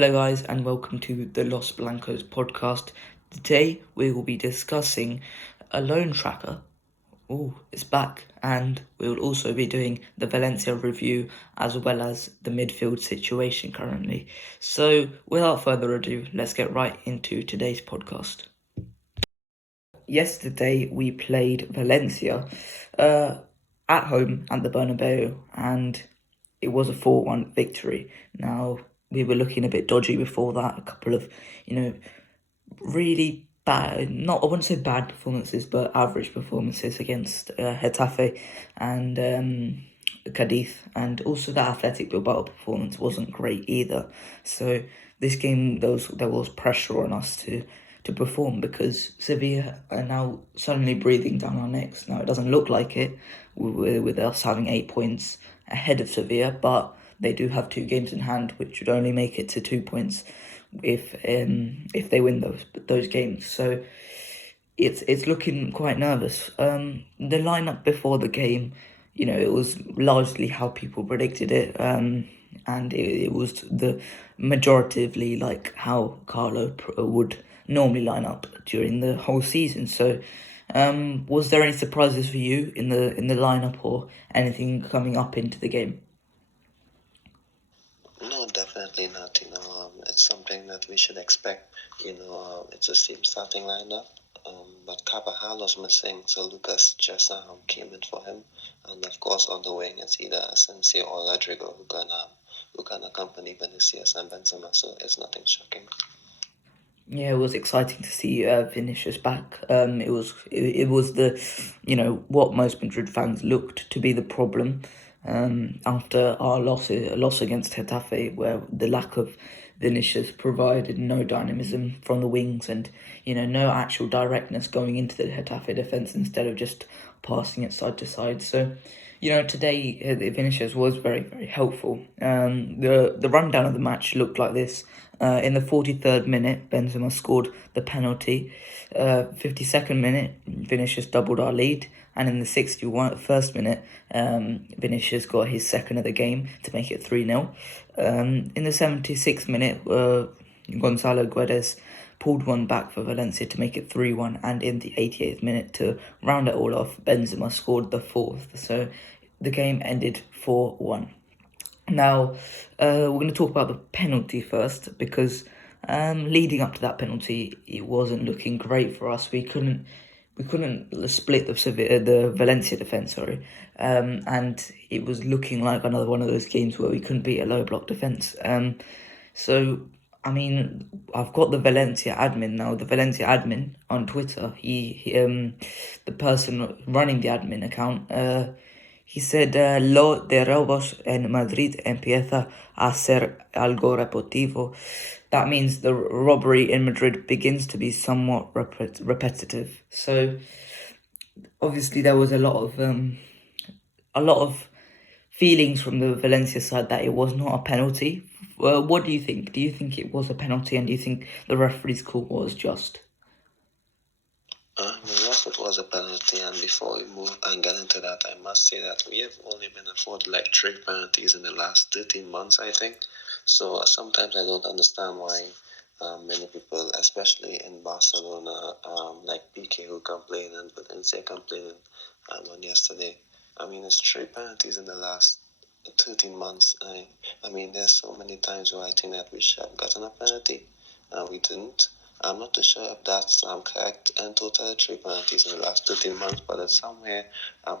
Hello guys and welcome to the Los Blancos podcast. Today we will be discussing a loan tracker. It's back, and we will also be doing the Valencia review as well as the midfield situation currently. So without further ado, let's get right into today's podcast. Yesterday we played Valencia at home at the Bernabeu, and it was a 4-1 victory. Now, we were looking a bit dodgy before that. A couple of, really bad, I wouldn't say bad performances, but average performances against Getafe and Cadiz. And also the Athletic Bilbao performance wasn't great either. So this game, there was pressure on us to perform because Sevilla are now suddenly breathing down our necks. Now, it doesn't look like it with us having 8 points ahead of Sevilla, but they do have 2 games in hand, which would only make it to 2 points if they win those games. So it's looking quite nervous. The lineup before the game, it was largely how people predicted it, and it was the majoritively like how Carlo would normally line up during the whole season. So was there any surprises for you in the lineup or anything coming up into the game? No, definitely not. It's something that we should expect. It's the same starting lineup. But Carvajal's missing, so Lucas just came in for him. And of course, on the wing, it's either Asensio or Rodrigo who can accompany Vinicius and Benzema. So it's nothing shocking. Yeah, it was exciting to see Vinicius back. It was the, what most Madrid fans looked to be the problem after our loss against Getafe, where the lack of Vinicius provided no dynamism from the wings and, no actual directness going into the Getafe defence instead of just passing it side to side. So, today Vinicius was very, very helpful. The rundown of the match looked like this. In the 43rd minute, Benzema scored the penalty. 52nd minute, Vinicius doubled our lead. And in the 61st minute, Vinicius got his second of the game to make it 3-0. In the 76th minute, Gonzalo Guedes pulled one back for Valencia to make it 3-1. And in the 88th minute, to round it all off, Benzema scored the 4th. So the game ended 4-1. Now, we're going to talk about the penalty first because leading up to that penalty, it wasn't looking great for us. We couldn't split the Valencia defence, and it was looking like another one of those games where we couldn't beat a low block defence. So, I mean, I've got the Valencia admin now. The Valencia admin on Twitter, the person running the admin account, he said, lo de robos en Madrid empieza a ser algo repetitivo. That means the robbery in Madrid begins to be somewhat repetitive. So, obviously, there was a lot of feelings from the Valencia side that it was not a penalty. What do you think? Do you think it was a penalty, and do you think the referee's call was just? Yes, it was a penalty, and before we move and get into that, I must say that we have only been afforded like 3 penalties in the last 13 months, I think. So sometimes I don't understand why many people, especially in Barcelona, like PK who complained and Valencia complaining on yesterday. I mean, it's 3 penalties in the last 13 months. I mean, there's so many times where I think that we should have gotten a penalty, and we didn't. I'm not too sure if that's correct, and total 3 penalties in the last 13 months, but it's somewhere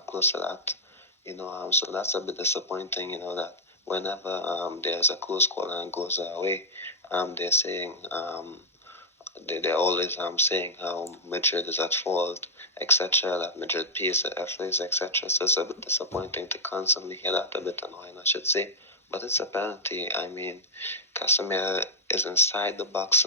close to that. So that's a bit disappointing, that whenever there's a close call and it goes away, they're saying, they're always saying how Madrid is at fault, etc., that Madrid pays the referees, etc. So it's a bit disappointing to constantly hear that, a bit annoying, I should say. But it's a penalty. I mean, Casemiro is inside the box.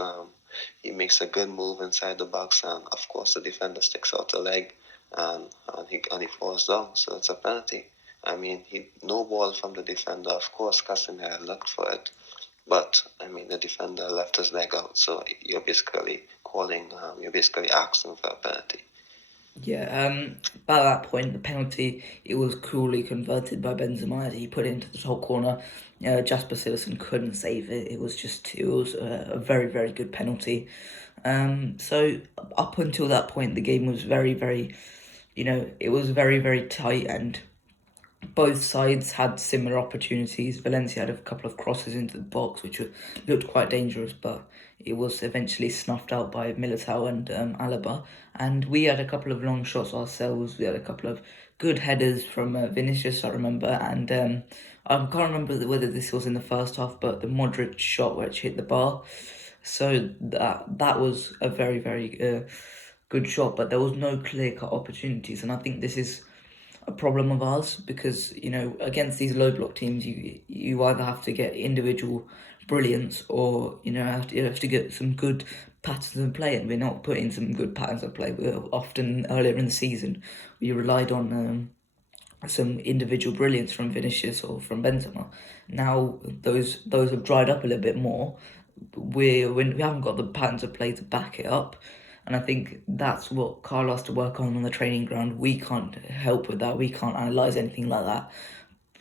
He makes a good move inside the box, and of course the defender sticks out the leg, and he falls down. So it's a penalty. I mean, no ball from the defender. Of course, Casemiro looked for it, but I mean the defender left his leg out. So you're basically asking for a penalty. Yeah, by that point, the penalty, it was coolly converted by Benzema. He put it into the top corner. Jasper Citizen couldn't save it. It was a very, very good penalty. So up until that point, the game was very, very, it was very, very tight, and both sides had similar opportunities. Valencia had a couple of crosses into the box, which looked quite dangerous, but it was eventually snuffed out by Militao and Alaba. And we had a couple of long shots ourselves. We had a couple of good headers from Vinicius, I remember. And I can't remember whether this was in the first half, but the Modric shot which hit the bar. So that was a very, very good shot, but there was no clear-cut opportunities. And I think this is a problem of ours because against these low block teams you either have to get individual brilliance or you have to get some good patterns of play, and we're not putting some good patterns of play. We're often earlier in the season we relied on some individual brilliance from Vinicius or from Benzema. Now those have dried up a little bit more. We haven't got the patterns of play to back it up, and I think that's what Carlo has to work on the training ground. We can't help with that. We can't analyse anything like that.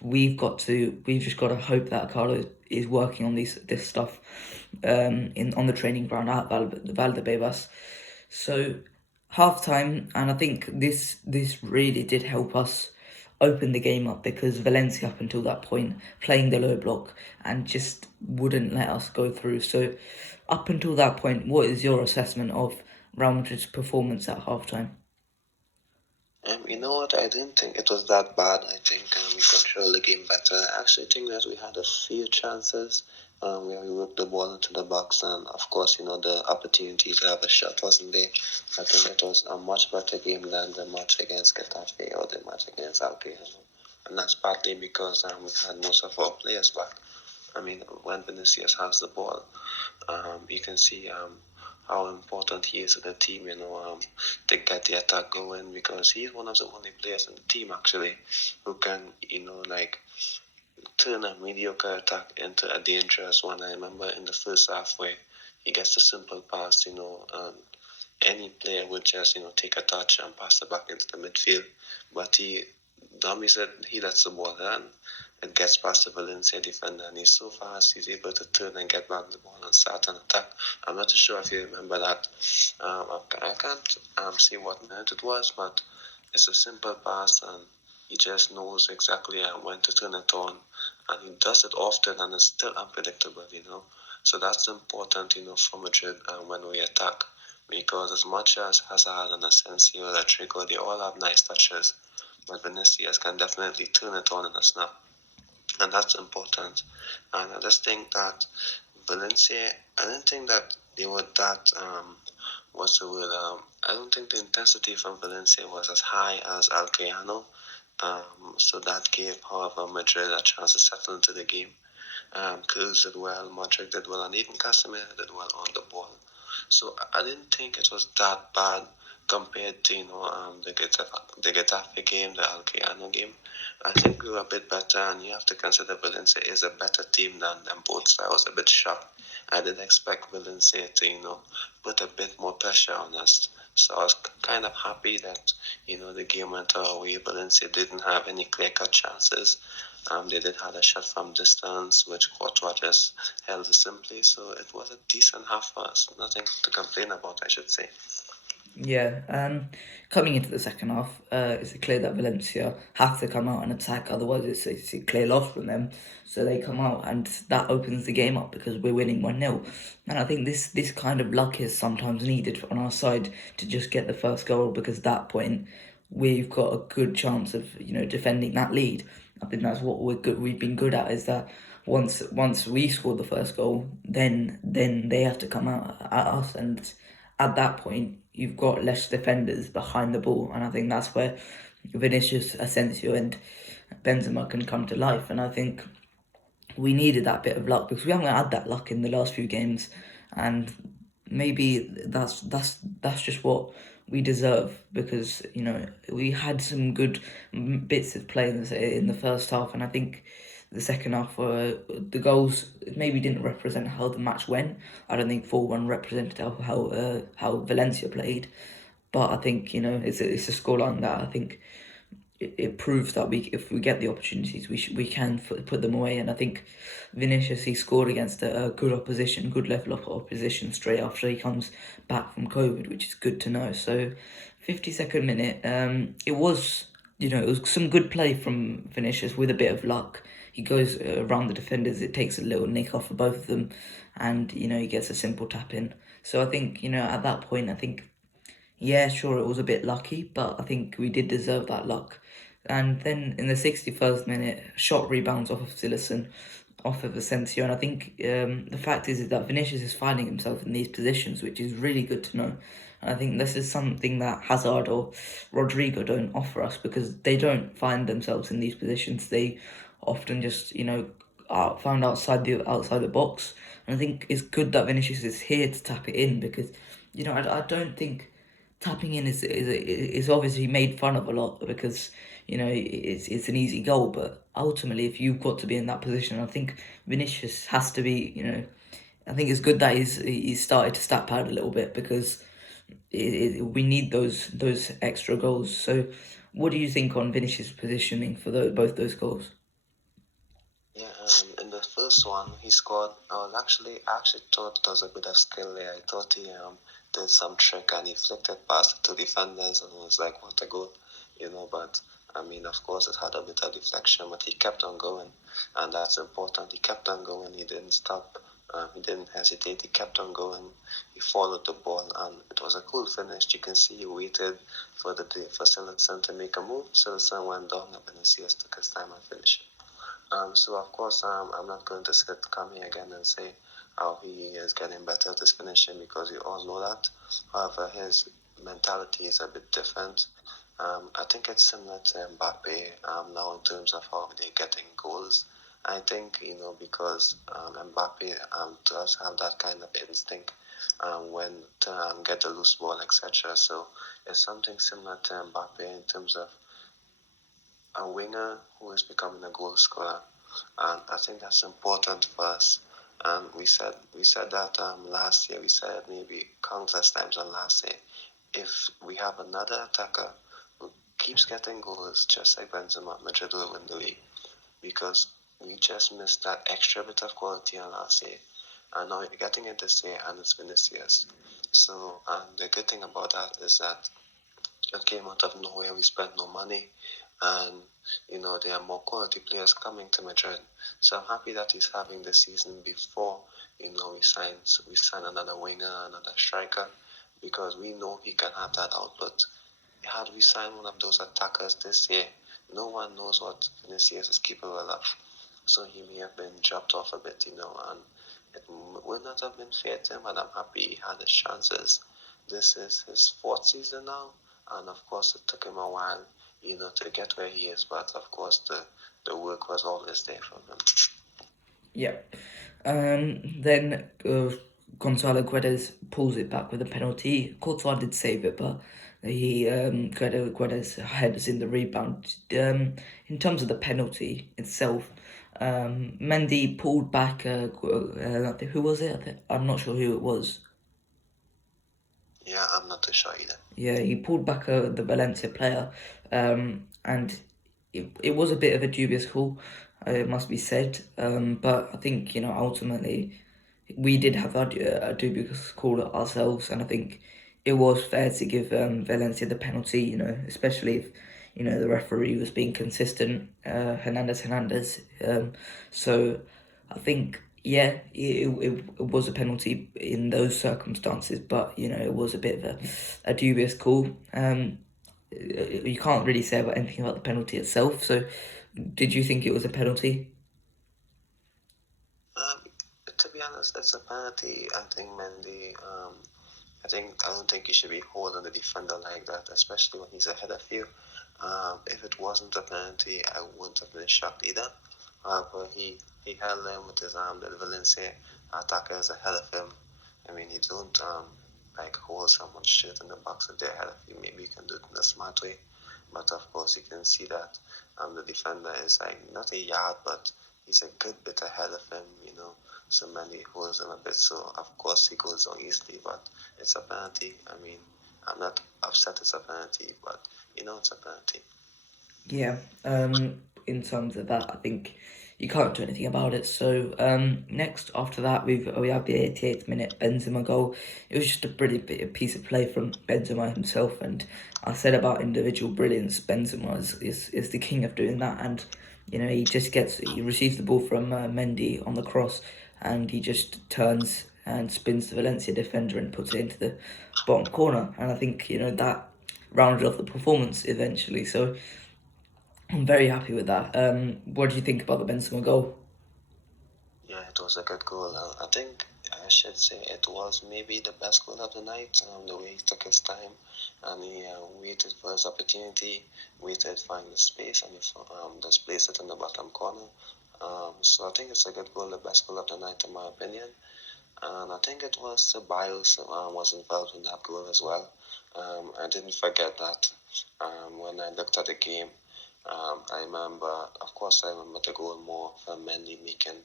We've just got to hope that Carlo is working on this stuff on the training ground at Valdebebas. So half time, and I think this really did help us open the game up because Valencia up until that point playing the low block and just wouldn't let us go through. So up until that point, what is your assessment of Real Madrid's performance at half time? You know what? I didn't think it was that bad. I think we controlled the game better. I actually think that we had a few chances where we worked the ball into the box, and of course, the opportunity to have a shot wasn't there. I think it was a much better game than the match against Getafe or the match against Alcaraz. And that's partly because we had most of our players back. I mean, when Vinicius has the ball, you can see how important he is to the team, to get the attack going, because he's one of the only players in the team actually who can, turn a mediocre attack into a dangerous one. I remember in the first half where he gets a simple pass, and any player would just, take a touch and pass it back into the midfield. But he lets the ball run. It gets past the Valencia defender, and he's so fast, he's able to turn and get back the ball and start an attack. I'm not too sure if you remember that. I can't see what minute it was, but it's a simple pass, and he just knows exactly when to turn it on. And he does it often, and it's still unpredictable. So that's important, for Madrid when we attack. Because as much as Hazard and Asensio, Rodrigo, they all have nice touches, but Vinicius can definitely turn it on in a snap. And that's important. And I just think that Valencia, I didn't think that they were that, what's the word, I don't think the intensity from Valencia was as high as Alcoyano. So that gave, however, Madrid a chance to settle into the game. Cruz did well, Modric did well, and even Casemiro did well on the ball. So I didn't think it was that bad compared to the Getafe game, the Alcoyano game. I think we were a bit better, and you have to consider Valencia is a better team than them both. So I was a bit shocked. I did expect Valencia to put a bit more pressure on us. So I was kind of happy that the game went our way. Valencia didn't have any clear-cut chances. They did have a shot from distance, which Courtois just held simply. So it was a decent half for us. Nothing to complain about, I should say. Yeah, coming into the second half, it's clear that Valencia have to come out and attack, otherwise it's a clear loss from them. So they come out, and that opens the game up because we're winning 1-0. And I think this kind of luck is sometimes needed on our side to just get the first goal, because at that point we've got a good chance of defending that lead. I think that's what we've been good at, is that once we score the first goal, then they have to come out at us, and at that point you've got less defenders behind the ball, and I think that's where Vinicius, Asensio and Benzema can come to life. And I think we needed that bit of luck because we haven't had that luck in the last few games, and maybe that's just what we deserve, because we had some good bits of play in the first half, and I think the second half, the goals maybe didn't represent how the match went. I don't think 4-1 represented how Valencia played, But I think it's a scoreline that I think it proves that if we get the opportunities, we can put them away. And I think Vinicius, he scored against a good opposition, good level of opposition straight after he comes back from COVID, which is good to know. So, 52nd minute, it was it was some good play from Vinicius with a bit of luck. He goes around the defenders, it takes a little nick off of both of them, and he gets a simple tap in. So I think at that point, I think yeah, sure, it was a bit lucky, but I think we did deserve that luck. And then in the 61st minute, shot rebounds off of Zillison, off of Asensio. And I think the fact is that Vinicius is finding himself in these positions, which is really good to know. And I think this is something that Hazard or Rodrigo don't offer us, because they don't find themselves in these positions. They often just, are found outside the box. And I think it's good that Vinicius is here to tap it in, because, I don't think tapping in is obviously made fun of a lot, because it's an easy goal, but ultimately if you've got to be in that position, I think Vinicius has to be. I think it's good that he's started to stat pad a little bit, because we need those extra goals. So what do you think on Vinicius' positioning for both those goals? Yeah, in the first one he scored. I actually thought it was a bit of skill there. I thought he did some trick and he flicked it past to defenders and was like, what a goal, But I mean, of course, it had a bit of deflection, but he kept on going, and that's important. He kept on going. He didn't stop. He didn't hesitate. He kept on going. He followed the ball, and it was a cool finish. You can see he waited for Sillerson to make a move. Sillerson went down, and Vinicius took his time and finished. So of course, I'm not going to come here again and say how he is getting better at his finishing, because we all know that. However, his mentality is a bit different. I think it's similar to Mbappe now in terms of how they're getting goals. I think, because Mbappe does have that kind of instinct when to get the loose ball, etc. So it's something similar to Mbappe in terms of a winger who is becoming a goal scorer, and I think that's important for us. And we said that last year. We said it maybe countless times on last year. If we have another attacker who keeps getting goals, just like Benzema, Madrid will win the league, because we just missed that extra bit of quality on last year, and now you're getting it this year, and it's been this year's. So, the good thing about that is that it came out of nowhere. We spent no money, and there are more quality players coming to Madrid. So I'm happy that he's having the season before we sign another winger, another striker, because we know he can have that output. Had we signed one of those attackers this year, no one knows what Vinicius is capable of. So he may have been dropped off a bit, and it would not have been fair to him. And I'm happy he had his chances. This is his fourth season now, and of course it took him a while, to get where he is. But of course the work was always there for him. Yeah. Then Gonzalo Guedes pulls it back with a penalty. Courtois did save it, but Guedes heads in the rebound. In terms of the penalty itself, Mendy pulled back. Who was it? I'm not sure who it was. Yeah, I'm not too sure either. Yeah, he pulled back the Valencia player, and it was a bit of a dubious call, it must be said. But I think ultimately we did have a dubious call ourselves, and I think it was fair to give Valencia the penalty. Especially if the referee was being consistent, Hernandez. So I think yeah, it was a penalty in those circumstances, but it was a bit of a dubious call. You can't really say about anything about the penalty itself. So, did you think it was a penalty? To be honest, it's a penalty. I think Mendy. I don't think he should be holding the defender like that, especially when he's ahead of you. If it wasn't a penalty, I wouldn't have been shocked either. But he held him with his arm. The Valencia attacker is ahead of him. I mean, you don't hold someone's shirt in the box if they're ahead of you. Maybe you can do it in a smart way, but of course you can see that the defender is not a yard, but he's a good bit ahead of him. So Mendy holds him a bit. So of course he goes down easily, but it's a penalty. I mean, I'm not upset it's a penalty, but it's a penalty. Yeah, in terms of that, I think you can't do anything about it. So next after that, we have the 88th minute Benzema goal. It was just a brilliant piece of play from Benzema himself, and I said about individual brilliance, Benzema is the king of doing that, and he receives the ball from Mendy on the cross, and he just turns and spins the Valencia defender and puts it into the bottom corner, and I think that rounded off the performance eventually. So I'm very happy with that. What do you think about the Benzema goal? Yeah, it was a good goal. I think I should say it was maybe the best goal of the night. The way he took his time and he waited for his opportunity, waited, find the space, and he just placed it in the bottom corner. So I think it's a good goal, the best goal of the night in my opinion. And I think it was Ceballos was involved in that goal as well. I didn't forget that when I looked at the game. I remember the goal more from Mendy making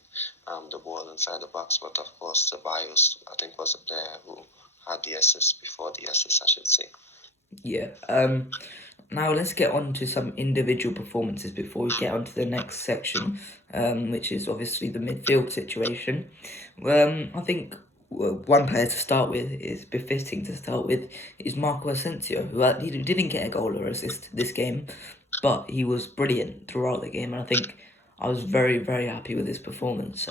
the ball inside the box, but of course Ceballos, I think, was the player who had the assist before the assist, I should say. Yeah. Now let's get on to some individual performances before we get on to the next section, which is obviously the midfield situation. I think one player to start with is befitting to start with is Marco Asensio, who didn't get a goal or assist this game, but he was brilliant throughout the game, and I think I was very, very happy with his performance.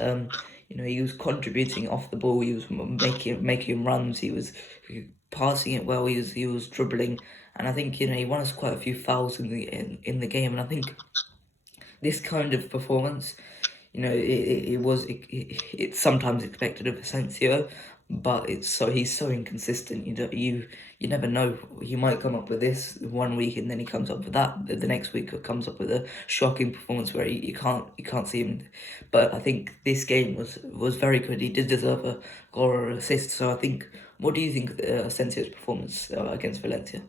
He was contributing off the ball. He was making runs. He was passing it well. He was dribbling, and I think he won us quite a few fouls in the game. And I think this kind of performance, it's sometimes expected of Asensio, but he's so inconsistent. You never know. He might come up with this one week and then he comes up with that the next week, or comes up with a shocking performance where you can't see him. But I think this game was very good. He did deserve a goal or assist. So I think, what do you think of Asensio's performance against Valencia?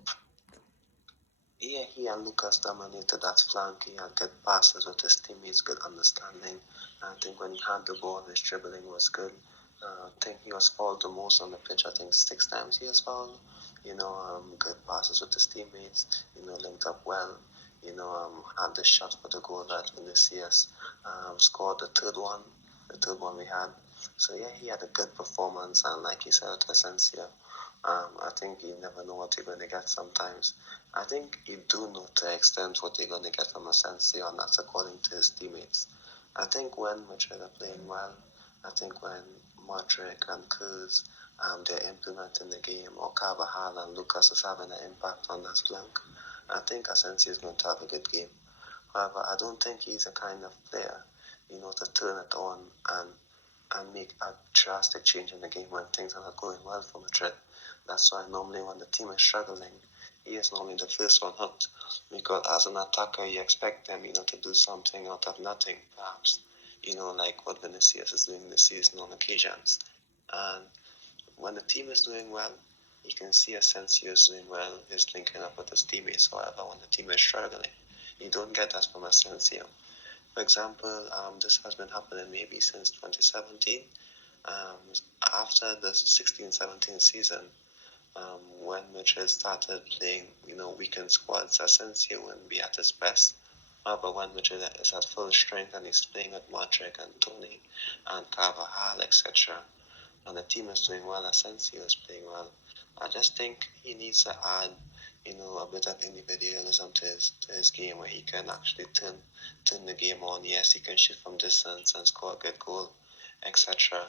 Yeah, he and Lucas dominated that flank. He had good passes with his teammates, good understanding. I think when he had the ball, his dribbling was good. I think he was fouled the most on the pitch. I think 6 times he was fouled. Good passes with his teammates. Linked up well. Had the shot for the goal that Vinicius scored the third one we had. So yeah, he had a good performance, and like you said, Asensio. I think you never know what you're going to get sometimes. I think you do know to the extent what you're going to get from Asensio, and that's according to his teammates. I think when Madrid are playing well, I think when Modric and Cruz they're implementing the game, or Carvajal and Lucas is having an impact on that flank, I think Asensio is going to have a good game. However, I don't think he's a kind of player, to turn it on and make a drastic change in the game when things are not going well for Madrid. That's why normally when the team is struggling, he is normally the first one hooked. Because as an attacker, you expect them, to do something out of nothing, perhaps. Like what Vinicius is doing this season on occasions. And when the team is doing well, you can see Asensio is doing well, he's linking up with his teammates. However, when the team is struggling, you don't get that from Asensio. For example, this has been happening maybe since 2017. Um, After the 16-17 season, when Madrid started playing, weekend squads, Asensio wouldn't be at his best. But when Madrid is at full strength and he's playing with Modric and Toni and Carvajal, etc., and the team is doing well, Asensio is playing well. I just think he needs to add, a bit of individualism to his game where he can actually turn the game on. Yes, he can shoot from distance and score a good goal, etc.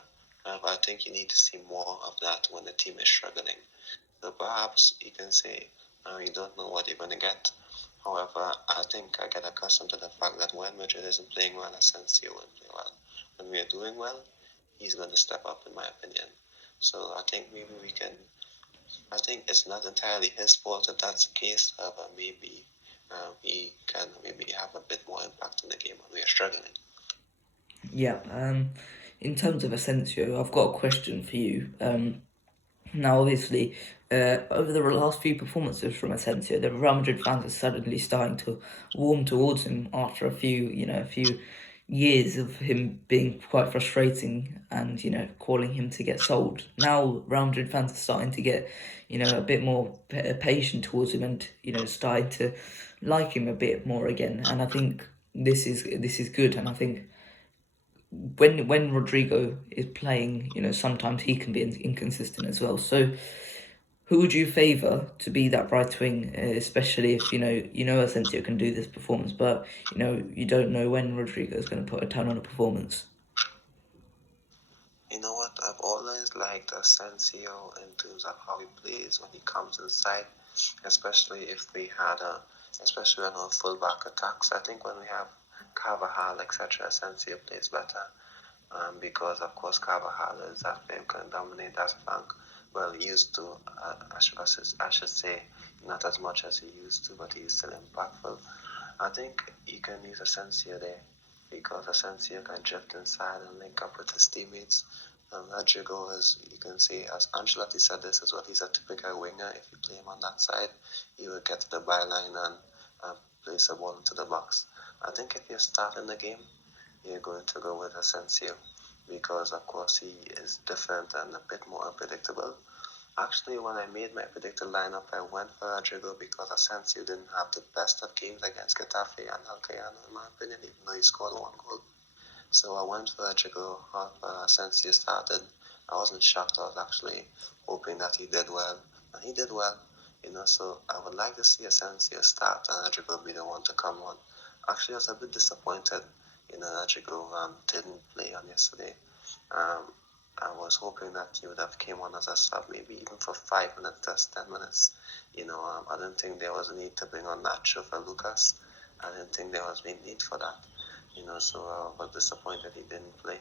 But I think you need to see more of that when the team is struggling. So perhaps you can say you don't know what you're going to get. However, I think I get accustomed to the fact that when Madrid isn't playing well, Asensio will play well. When we are doing well, he's going to step up, in my opinion. So I think maybe I think it's not entirely his fault if that's the case. However, maybe he can maybe have a bit more impact in the game when we are struggling. Yeah. In terms of Asensio, I've got a question for you. Now, obviously, over the last few performances from Asensio, the Real Madrid fans are suddenly starting to warm towards him after a few years of him being quite frustrating and, calling him to get sold. Now Real Madrid fans are starting to get, a bit more patient towards him and, starting to like him a bit more again. And I think this is good. And I think when Rodrigo is playing, sometimes he can be inconsistent as well. So who would you favour to be that right wing, especially if Asensio can do this performance, but you don't know when Rodrigo is going to put a ton on a performance. You know what? I've always liked Asensio in terms of how he plays when he comes inside, especially especially when our fullback attacks. I think when we have Carvajal, etc., Asensio plays better. Because of course Carvajal is that player who can dominate that flank. Well, he used to, I should say, not as much as he used to, but he's still impactful. I think you can use Asensio there because Asensio can drift inside and link up with his teammates. Rodrigo is, you can say, as Ancelotti said this as well, he's a typical winger. If you play him on that side, he will get to the byline and place the ball into the box. I think if you're starting the game, you're going to go with Asensio because, of course, he is different and a bit more unpredictable. Actually, when I made my predicted lineup, I went for Rodrigo because Asensio didn't have the best of games against Getafe and Alcayano, in my opinion, even though he scored one goal. So I went for Rodrigo after Asensio started. I wasn't shocked. I was actually hoping that he did well, and he did well. So I would like to see Asensio start and Rodrigo be the one to come on. Actually, I was a bit disappointed. Rodrigo didn't play on yesterday. I was hoping that he would have came on as a sub, maybe even for 5 minutes, just 10 minutes. I didn't think there was a need to bring on Nacho for Lucas. I didn't think there was a need for that. So I was disappointed he didn't play.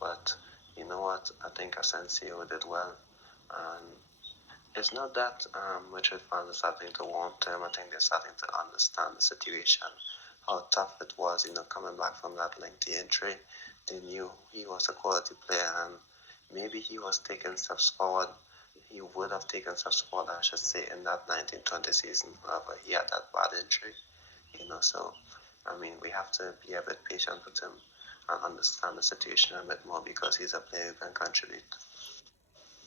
But you know what? I think Asensio did well. And it's not that Madrid fans are starting to want him. I think they're starting to understand the situation, how tough it was, coming back from that lengthy injury. They knew he was a quality player and maybe he was taking steps forward. He would have taken steps forward, I should say, in that 1920 season. However, he had that bad injury, so we have to be a bit patient with him and understand the situation a bit more because he's a player who can contribute.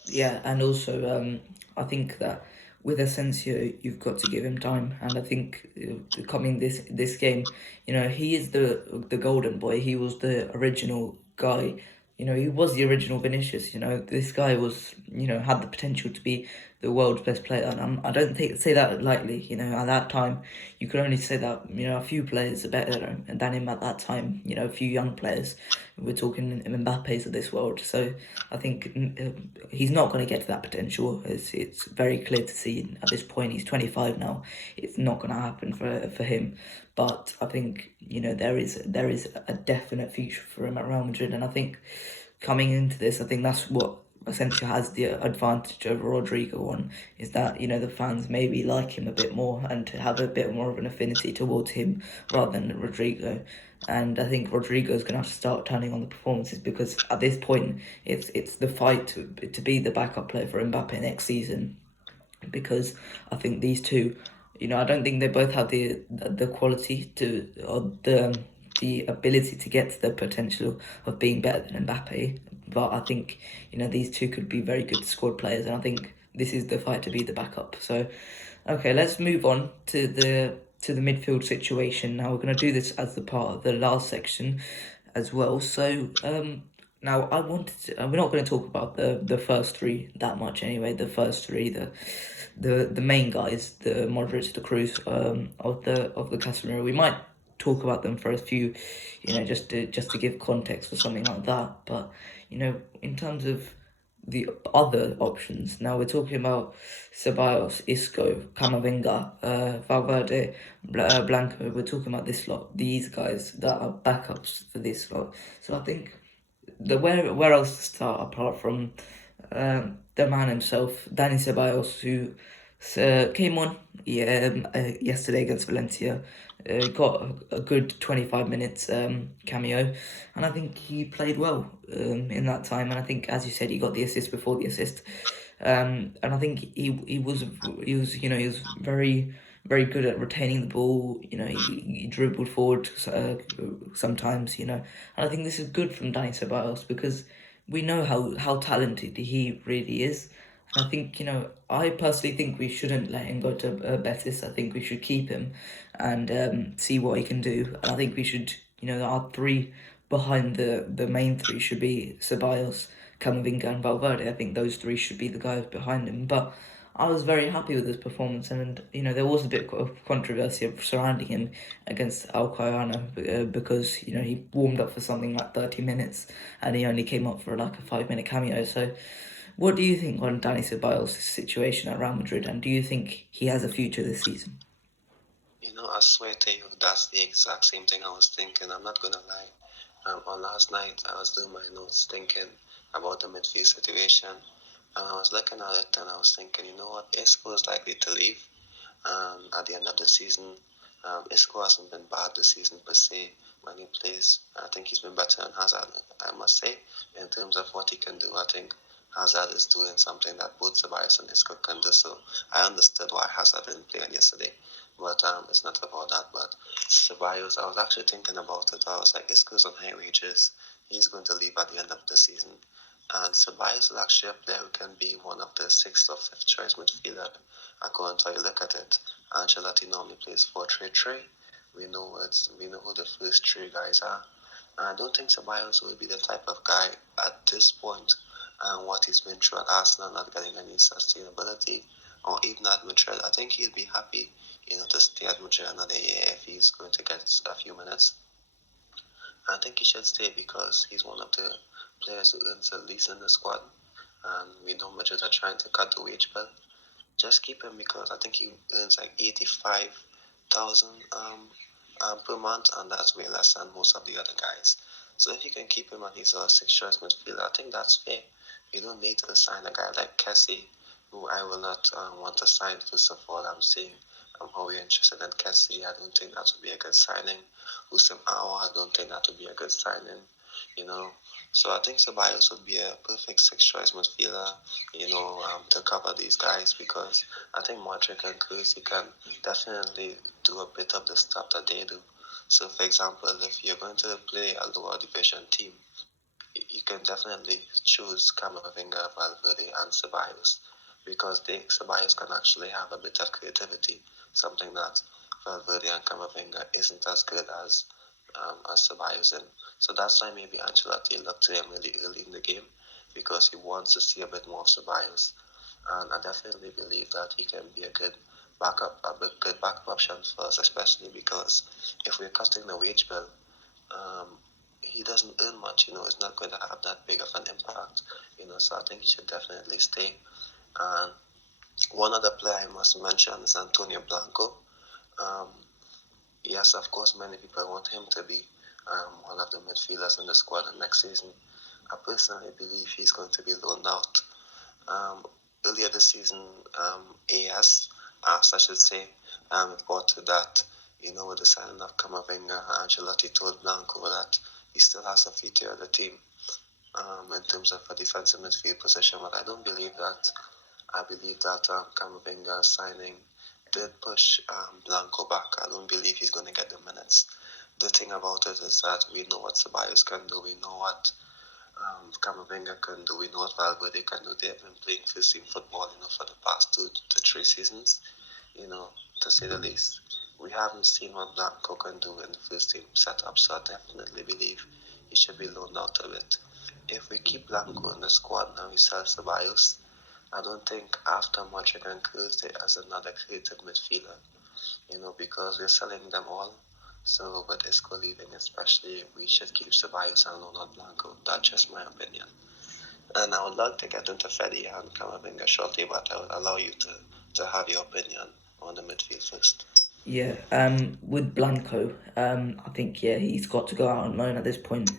Yeah, and also I think that with Asensio, you've got to give him time, and I think coming this game, he is the golden boy. He was the original guy. He was the original Vinicius. This guy was had the potential to be the world's best player, and I don't say that lightly. At that time, you could only say that a few players are better than him at that time. A few young players. We're talking Mbappe's of this world, so I think he's not going to get to that potential. It's very clear to see at this point. He's 25 now. It's not going to happen for him. But I think there is a definite future for him at Real Madrid, and I think coming into this, I think that's what essentially has the advantage over Rodrigo on, is that the fans maybe like him a bit more and have a bit more of an affinity towards him rather than Rodrigo. And I think Rodrigo is going to have to start turning on the performances because at this point it's the fight to be the backup player for Mbappe next season, because I think these two, I don't think they both have the quality to or the ability to get to the potential of being better than Mbappe. But I think these two could be very good squad players, and I think this is the fight to be the backup. So, okay, let's move on to the midfield situation. Now we're going to do this as the part of the last section as well. So now I wanted to, we're not going to talk about the first three that much anyway. The first three, the main guys, the Modric, the Cruz of the Casemiro. We might talk about them for a few, just to give context for something like that. But in terms of the other options, now we're talking about Ceballos, Isco, Camavinga, Valverde, Blanco. We're talking about this lot, these guys that are backups for this lot. So I think where else to start apart from the man himself, Dani Ceballos, who came on yesterday against Valencia, got a good 25 minutes cameo, and I think he played well in that time. And I think, as you said, he got the assist before the assist, and I think he was very very good at retaining the ball. He dribbled forward sometimes. And I think this is good from Dani Ceballos because we know how talented he really is. And I think, I personally think we shouldn't let him go to Betis. I think we should keep him and see what he can do. And I think we should, our three behind the main three should be Ceballos, Camavinga and Valverde. I think those three should be the guys behind him. But I was very happy with his performance, and there was a bit of controversy surrounding him against Alcoyano because he warmed up for something like 30 minutes and he only came up for like a 5-minute cameo. So, what do you think on Dani Ceballos' situation at Real Madrid, and do you think he has a future this season? I swear to you, that's the exact same thing I was thinking. I'm not gonna lie. On last night, I was doing my notes thinking about the midfield situation, and I was looking at it and I was thinking, you know what, Isco is likely to leave at the end of the season. Isco hasn't been bad this season per se when he plays. I think he's been better than Hazard, I must say, in terms of what he can do. I think Hazard is doing something that both Ceballos and Isco can do. So I understood why Hazard didn't play on yesterday. But it's not about that. But Ceballos, I was actually thinking about it. I was like, Isco's on high wages. He's going to leave at the end of the season. And Ceballos is actually a player who can be one of the sixth or fifth choice midfielder according to how you look at it. Ancelotti normally plays 4-3-3. We know who the first three guys are. And I don't think Ceballos will be the type of guy at this point and what he's been through at Arsenal, not getting any sustainability, or even at Madrid. I think he'll be happy, to stay at Madrid another year if he's going to get a few minutes. I think he should stay because he's one of the players who earns the least in the squad. And we know Madrid are trying to cut the wage bill. Just keep him because I think he earns like 85,000 per month, and that's way less than most of the other guys. So if you can keep him and he's a sixth choice midfielder, I think that's fair. You don't need to sign a guy like Kessie, who I will not want to sign. First of all, I'm saying I'm very interested in Kessie. I don't think that would be a good signing. Hussein Awa, I don't think that would be a good signing. So I think Ceballos would be a perfect sixth choice midfielder, to cover these guys because I think Modric and Kroos can definitely do a bit of the stuff that they do. So, for example, if you're going to play a lower division team, you can definitely choose Camavinga, Valverde, and Ceballos because Ceballos can actually have a bit of creativity, something that Valverde and Camavinga isn't as good as Ceballos in. So that's why maybe Ancelotti looked to him really early in the game because he wants to see a bit more of Ceballos. And I definitely believe that he can be a good backup option for us, especially because if we're cutting the wage bill, he doesn't earn much, it's not going to have that big of an impact, so I think he should definitely stay. And one other player I must mention is Antonio Blanco. Yes, of course, many people want him to be one of the midfielders in the squad next season. I personally believe he's going to be loaned out. Earlier this season, AS, I should say, reported that, with the signing of Camavinga, Ancelotti told Blanco that he still has a future of the team in terms of a defensive midfield position, but I don't believe that. I believe that Camavinga signing did push Blanco back. I don't believe he's going to get the minutes. The thing about it is that we know what Ceballos can do. We know what Camavinga can do. We know what Valverde can do. They've been playing first team football, for the past 2 to 3 seasons, to say the least. We haven't seen what Blanco can do in the first team setup, so I definitely believe he should be loaned out of it. If we keep Blanco in the squad and we sell Ceballos, I don't think after Modric and Kroos there is another creative midfielder, because we're selling them all. So with Isco leaving especially, we should keep Ceballos and loan out Blanco. That's just my opinion. And I would like to get into Freddy and Camavinga shortly, but I would allow you to have your opinion on the midfield first. Yeah, with Blanco, I think, he's got to go out on loan at this point.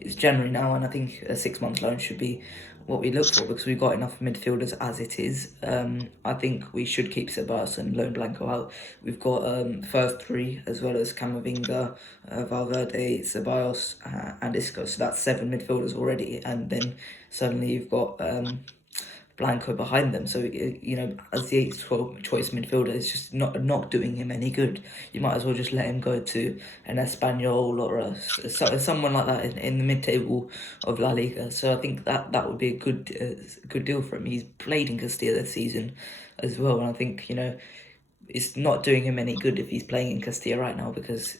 It's January now, and I think a 6-month loan should be what we look for because we've got enough midfielders as it is. I think we should keep Ceballos and loan Blanco out. We've got first three as well as Camavinga, Valverde, Ceballos, and Isco. So that's 7 midfielders already, and then suddenly you've got Blanco behind them. So as the eighth choice midfielder, it's just not doing him any good. You might as well just let him go to an Espanyol or someone like that in the mid-table of La Liga. So I think that would be a good deal for him. He's played in Castilla this season as well, and I think it's not doing him any good if he's playing in Castilla right now, because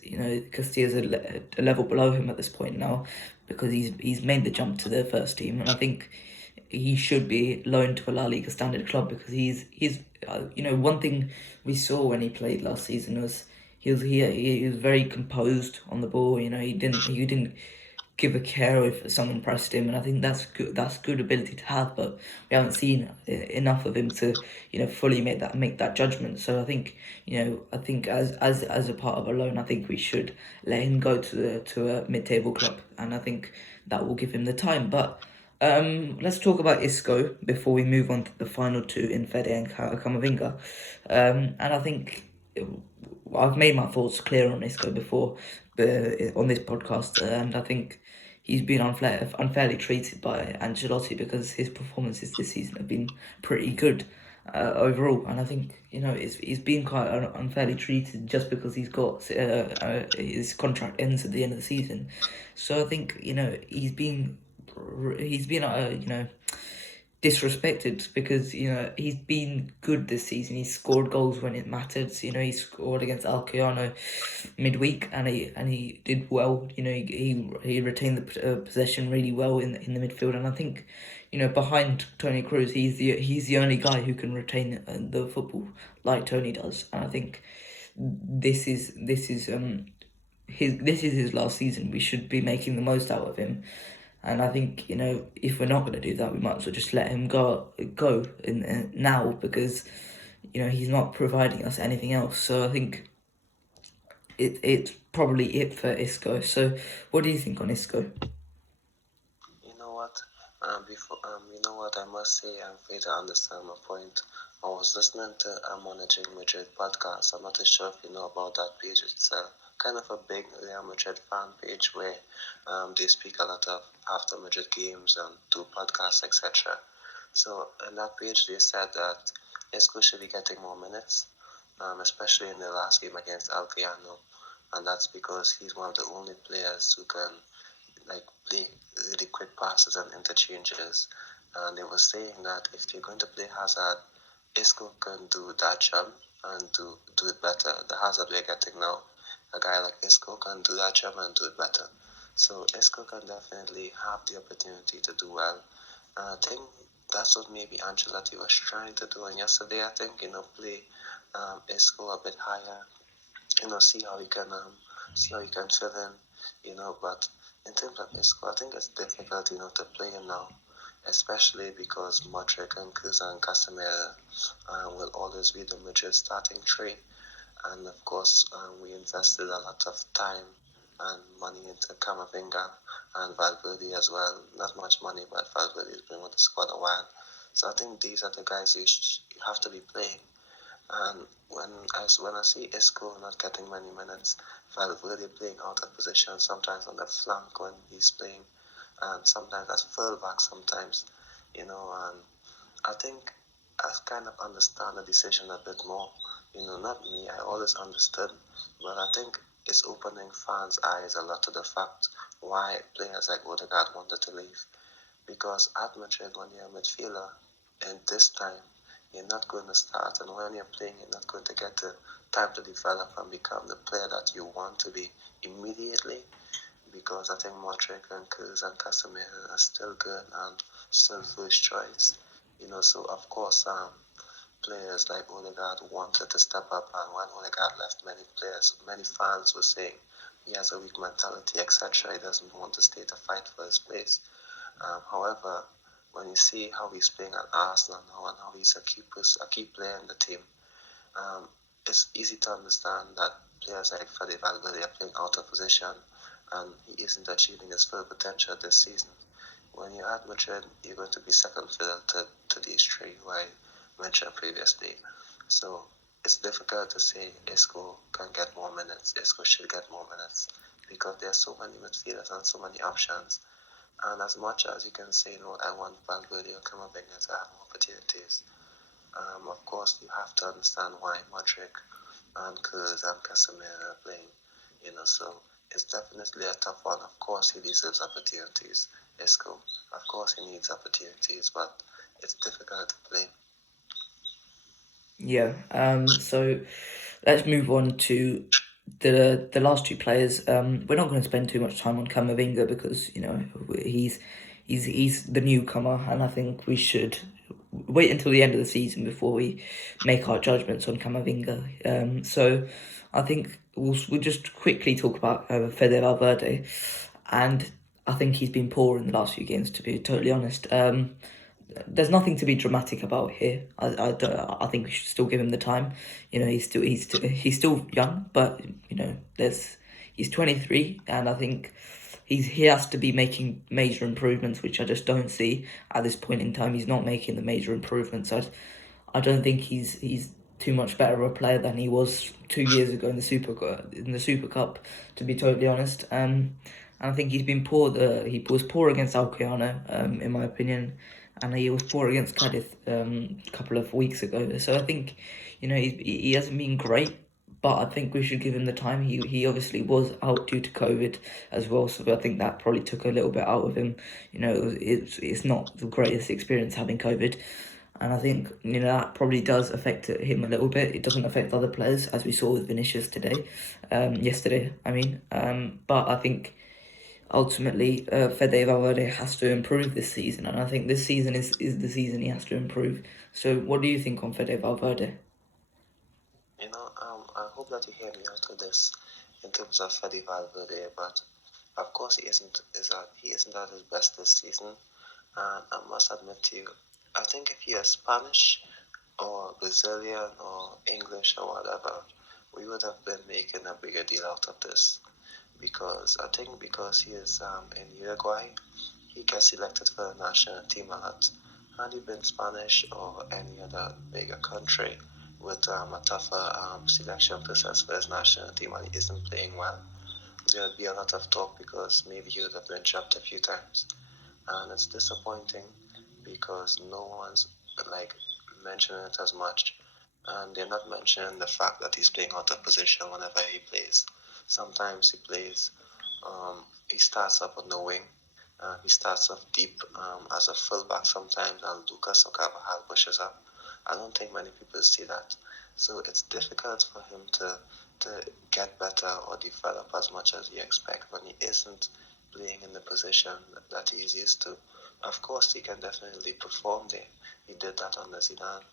Castilla's a level below him at this point now, because he's made the jump to the first team, and I think he should be loaned to a La Liga standard club, because he's one thing we saw when he played last season was he was very composed on the ball. He didn't give a care if someone pressed him, and I think that's good ability to have, but we haven't seen enough of him to fully make that judgment. So I think as a part of a loan, I think we should let him go to a mid-table club, and I think that will give him the time. But let's talk about Isco before we move on to the final two in Fede and Camavinga. And I think I've made my thoughts clear on Isco before on this podcast, and I think he's been unfairly treated by Ancelotti, because his performances this season have been pretty good overall, and I think he's been quite unfairly treated just because he's got his contract ends at the end of the season. So I think he's been disrespected, because he's been good this season. He's scored goals when it mattered. He scored against Alcoyano midweek, and he did well. He retained the possession really well in the midfield, and I think behind Toni Kroos, he's the only guy who can retain the football like Toni does, and I think this is his last season. We should be making the most out of him. And I think if we're not going to do that, we might as well just let him go in now, because he's not providing us anything else. So I think it's probably it for Isco. So what do you think on Isco? You know what? I must say, I'm free to understand my point. I was listening to a Managing Madrid podcast. I'm not too sure if you know about that page. It's kind of a big Real Madrid fan page where they speak a lot of after Madrid games and do podcasts, etc. So in that page, they said that Isco should be getting more minutes, especially in the last game against Alcoyano, and that's because he's one of the only players who can play really quick passes and interchanges. And they were saying that if you're going to play Hazard, Isco can do that job and do it better. The Hazard we're getting now, a guy like Isco can do that job and do it better. So Isco can definitely have the opportunity to do well. And I think that's what maybe Ancelotti was trying to do. And yesterday, I think, play Isco a bit higher, see how he can fill in, but in terms of Isco, I think it's difficult, to play him now, especially because Modric and Kroos and Casemiro will always be the Madrid starting three. And of course, we invested a lot of time and money into Camavinga and Valverde as well. Not much money, but Valverde has been with the squad a while. So I think these are the guys you have to be playing. And when I see Isco not getting many minutes, Valverde playing out of position, sometimes on the flank when he's playing, and sometimes as fullback sometimes, and I think I kind of understand the decision a bit more. Not me, I always understood, but I think it's opening fans' eyes a lot to the fact why players like Odegaard wanted to leave. Because at Madrid, when you're a midfielder, in this time, you're not going to start, and when you're playing, you're not going to get the time to develop and become the player that you want to be immediately. Because I think Modric and Kroos and Casemiro are still good and still first choice. So of course, players like Odegaard wanted to step up, and when Odegaard left, many fans were saying he has a weak mentality, etc. He doesn't want to stay to fight for his place. However, when you see how he's playing at Arsenal now and how he's a key player in the team, it's easy to understand that players like Fede Valverde are playing out of position and he isn't achieving his full potential this season. When you're at Madrid, you're going to be second fiddle to these three who I mentioned previously. So it's difficult to say Isco can get more minutes, Isco should get more minutes, because there are so many midfielders and so many options. And as much as you can say, I want Valverde or Camavinga to have more opportunities, of course, you have to understand why Modric and Kroos and Casemiro are playing. So it's definitely a tough one. Of course, he deserves opportunities. Isco, of course, he needs opportunities, but it's difficult to play. Yeah. So let's move on to the last two players. We're not going to spend too much time on Camavinga because he's the newcomer, and I think we should wait until the end of the season before we make our judgments on Camavinga. So I think we'll just quickly talk about Fede Valverde, and I think he's been poor in the last few games, to be totally honest. There's nothing to be dramatic about here. I think we should still give him the time. He's still young, but he's 23, and I think he has to be making major improvements, which I just don't see at this point in time. He's not making the major improvements. I don't think he's too much better of a player than he was 2 years ago in the Super Cup. To be totally honest, and I think he's been poor. He was poor against Alcoyano, in my opinion, and he was poor against Cadiz a couple of weeks ago. So I think he hasn't been great, but I think we should give him the time. He obviously was out due to COVID as well, so I think that probably took a little bit out of him. It's not the greatest experience having COVID. And I think that probably does affect him a little bit. It doesn't affect other players, as we saw with Vinicius yesterday. But I think ultimately Fede Valverde has to improve this season, and I think this season is the season he has to improve. So, what do you think on Fede Valverde? I hope that you hear me out with this in terms of Fede Valverde, but of course he isn't at his best this season, and I must admit to you, I think if he is Spanish or Brazilian or English or whatever, we would have been making a bigger deal out of this. Because he is in Uruguay, he gets selected for the national team a lot. Had he been Spanish or any other bigger country with a tougher selection process for his national team and he isn't playing well, there would be a lot of talk because maybe he would have been dropped a few times. And it's disappointing because no one's mentioning it as much, and they're not mentioning the fact that he's playing out of position whenever he plays. Sometimes he starts up on the wing, he starts off deep as a fullback sometimes, and Lucas or Carvajal pushes up. I don't think many people see that. So it's difficult for him to get better or develop as much as you expect when he isn't playing in the position that he's used to. Of course, he can definitely perform there. He did that under Zidane.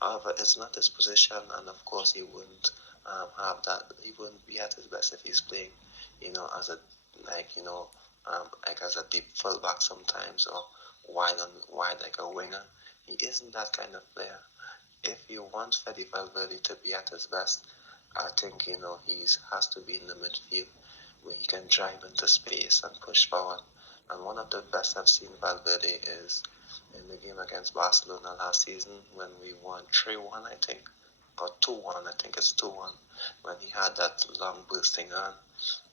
However, it's not his position, and of course, he wouldn't have that. He wouldn't be at his best if he's playing, as a as a deep fullback sometimes, or wide like a winger. He isn't that kind of player. If you want Fede Valverde to be at his best, I think he has to be in the midfield where he can drive into space and push forward. And one of the best I've seen Valverde is in the game against Barcelona last season when we won 3-1, I think, or 2-1. I think it's 2-1 when he had that long boosting run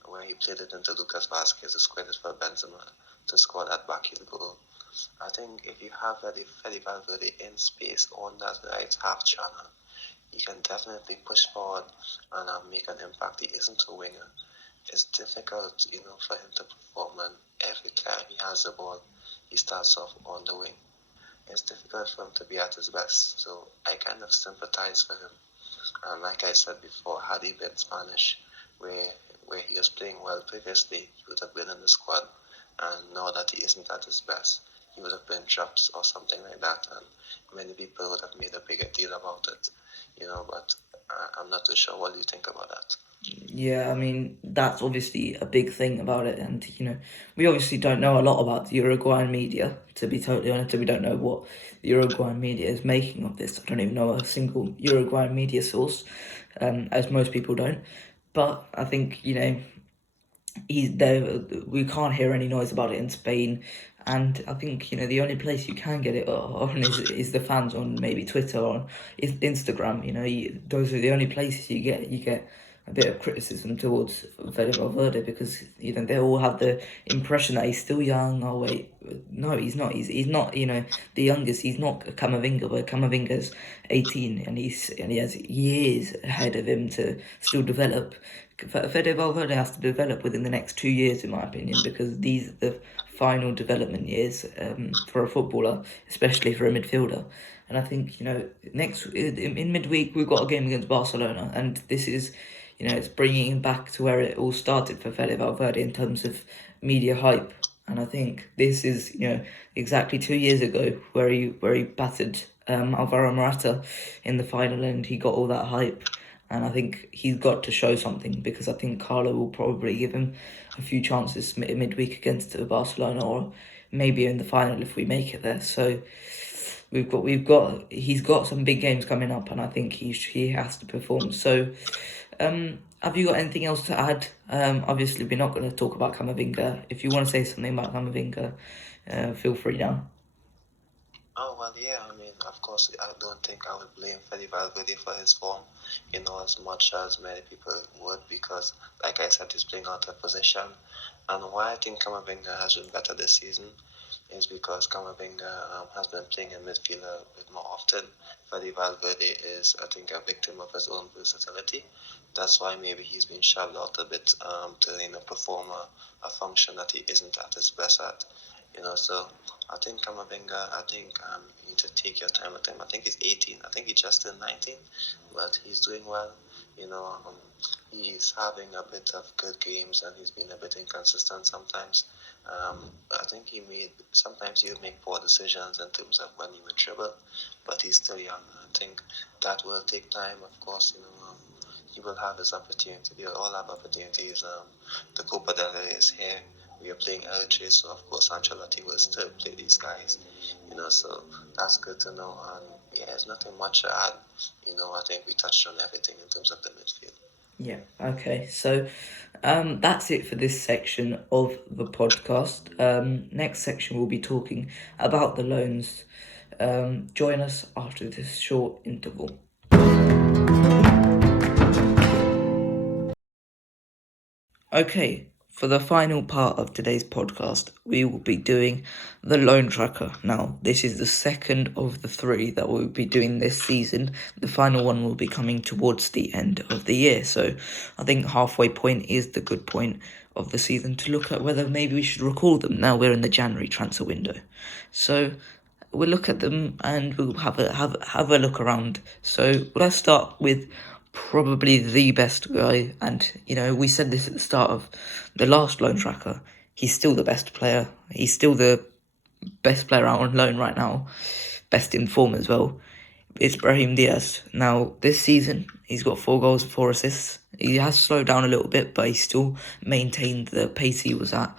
where he played it into Lucas Vazquez, who squared it for Benzema to score that backheel goal. I think if you have Fede Valverde in space on that right half channel, he can definitely push forward and make an impact. He isn't a winger. It's difficult, for him to perform, and every time he has the ball, he starts off on the wing. It's difficult for him to be at his best, so I kind of sympathize for him. And like I said before, had he been Spanish, where he was playing well previously, he would have been in the squad. And now that he isn't at his best, he would have been dropped or something like that, and many people would have made a bigger deal about it, but I'm not too sure. What do you think about that? Yeah, I mean, that's obviously a big thing about it, and we obviously don't know a lot about the Uruguayan media, to be totally honest. We don't know what the Uruguayan media is making of this. I don't even know a single Uruguayan media source, as most people don't. But I think he's there. We can't hear any noise about it in Spain, and I think the only place you can get it on is the fans on maybe Twitter or Instagram. Those are the only places you get a bit of criticism towards Fede Valverde because they all have the impression that he's still young. Oh wait, no, he's not. He's not. The youngest. He's not Camavinga, but Camavinga's 18, and he has years ahead of him to still develop. Fede Valverde has to develop within the next 2 years, in my opinion, because these are the final development years for a footballer, especially for a midfielder. And I think next in midweek we've got a game against Barcelona, and this is. It's bringing him back to where it all started for Fede Valverde in terms of media hype. And I think this is, exactly 2 years ago where he battered Alvaro Morata in the final and he got all that hype. And I think he's got to show something because I think Carlo will probably give him a few chances midweek against Barcelona or maybe in the final if we make it there. So he's got some big games coming up, and I think he has to perform. So, have you got anything else to add? Obviously, we're not going to talk about Camavinga. If you want to say something about Camavinga, feel free now. Oh, well, yeah, I mean, of course, I don't think I would blame Fede Valverde for his form, as much as many people would, because, like I said, he's playing out of position. And why I think Camavinga has been better this season is because Camavinga has been playing in midfield a bit more often. Fede Valverde is, I think, a victim of his own versatility. That's why maybe he's been shoved out a bit to perform a function that he isn't at his best at. So I think Camavinga, you need to take your time with him. I think he's 18. I think he just turned 19, but he's doing well. He's having a bit of good games and he's been a bit inconsistent sometimes. I think sometimes he'll make poor decisions in terms of when he would dribble, but he's still young. I think that will take time, of course. He will have his opportunity. They'll all have opportunities. The Copa del Rey is here. We are playing LG, so of course Ancelotti will still play these guys. So that's good to know. And yeah, there's nothing much to add. I think we touched on everything in terms of the midfield. Yeah, okay. So that's it for this section of the podcast. Next section we'll be talking about the loans. Join us after this short interval. Okay, for the final part of today's podcast, we will be doing the loan tracker. Now, this is the second of the 3 that we'll be doing this season. The final one will be coming towards the end of the year. So I think halfway point is the good point of the season to look at whether maybe we should recall them. Now we're in the January transfer window. So we'll look at them and we'll have a look around. So let's start with probably the best guy, and we said this at the start of the last loan tracker. He's still the best player. He's still the best player out on loan right now, best in form as well. It's Brahim Diaz. Now this season he's got 4 goals, 4 assists. He has slowed down a little bit, but he still maintained the pace he was at,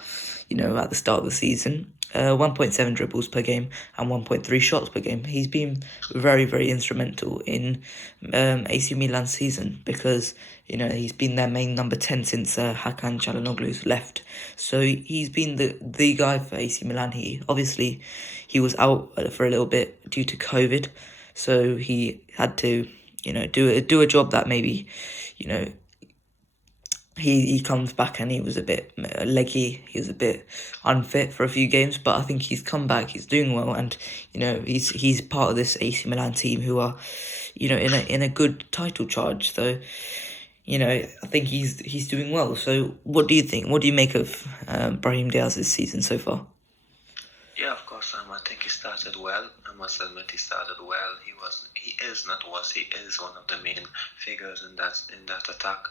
at the start of the season. 1.7 dribbles per game and 1.3 shots per game. He's been very, very instrumental in AC Milan's season because, he's been their main number 10 since Hakan Çalhanoğlu's left. So he's been the guy for AC Milan. He was out for a little bit due to COVID. So he had to, do a job that maybe, he comes back and he was a bit leggy. He was a bit unfit for a few games, but I think he's come back. He's doing well, and he's part of this AC Milan team who are, in a good title charge. So, I think he's doing well. So, what do you think? What do you make of Brahim Diaz's season so far? Yeah, of course. I think he started well. I must admit, he started well. He is one of the main figures in that attack.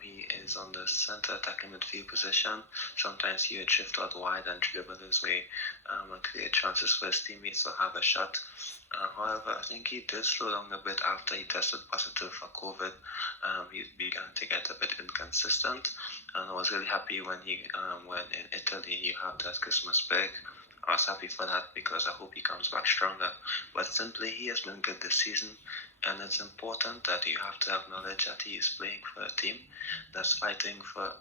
He is on the center attacking midfield position. Sometimes he would shift out wide and dribble his way and create chances for his teammates to have a shot. However, I think he did slow down a bit after he tested positive for COVID. He began to get a bit inconsistent, and I was really happy when in Italy you have that Christmas break. I was happy for that because I hope he comes back stronger. But simply, he has been good this season, and it's important that you have to acknowledge that he is playing for a team that's fighting for